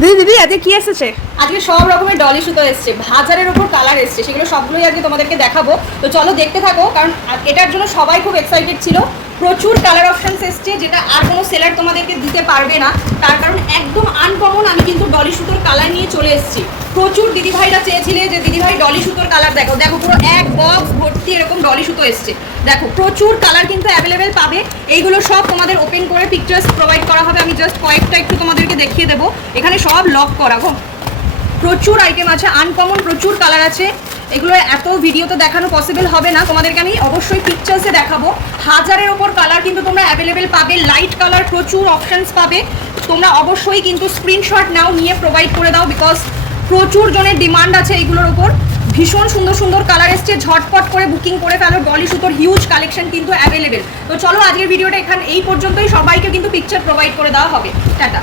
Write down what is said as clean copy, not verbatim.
দিদি দিদি আজকে কি এসেছে? আজকে সব রকমের ডলি সুতো এসছে, হাজারের উপর কালার এসছে, সেগুলো সবগুলোই আজকে তোমাদেরকে দেখাবো। তো চলো দেখতে থাকো, কারণ এটার জন্য সবাই খুব এক্সাইটেড ছিল। প্রচুর কালার অপশানস এসছে, যেটা আর কোনো সেলার তোমাদেরকে দিতে পারবে না। তার কারণ একদম আনকমন আমি কিন্তু ডলি সুতোর কালার নিয়ে চলে এসেছি। প্রচুর দিদিভাইরা চেয়েছিলে যে দিদিভাই ডলি সুতোর কালার দেখো, দেখো পুরো এক বক্স ভর্তি এরকম ডলি সুতো এসছে। দেখো প্রচুর কালার কিন্তু অ্যাভেলেবেল পাবে। এইগুলো সব তোমাদের ওপেন করে পিকচার্স প্রোভাইড করা হবে। আমি জাস্ট কয়েকটা একটু তোমাদেরকে দেখিয়ে দেবো। এখানে সব লক করা গো, প্রচুর আইটেম আছে, আনকমন প্রচুর কালার আছে। এগুলো এত ভিডিওতে দেখানো পসিবল হবে না, তোমাদেরকে আমি অবশ্যই পিকচার্সে দেখাবো। হাজারের ওপর কালার কিন্তু তোমরা অ্যাভেলেবেল পাবে, লাইট কালার প্রচুর অপশানস পাবে। তোমরা অবশ্যই কিন্তু স্ক্রিনশট নাও, নিয়ে প্রোভাইড করে দাও, বিকজ প্রচুর জনের ডিমান্ড আছে এইগুলোর ওপর। ভীষণ সুন্দর সুন্দর কালার এসছে, ঝটপট করে বুকিং করে ফেলো। ডলি সুতোর হিউজ কালেকশন কিন্তু অ্যাভেলেবেল। তো চলো আজকের ভিডিওটা এখানে এই পর্যন্তই, সবাইকে কিন্তু পিকচার প্রোভাইড করে দেওয়া হবে। টাটা।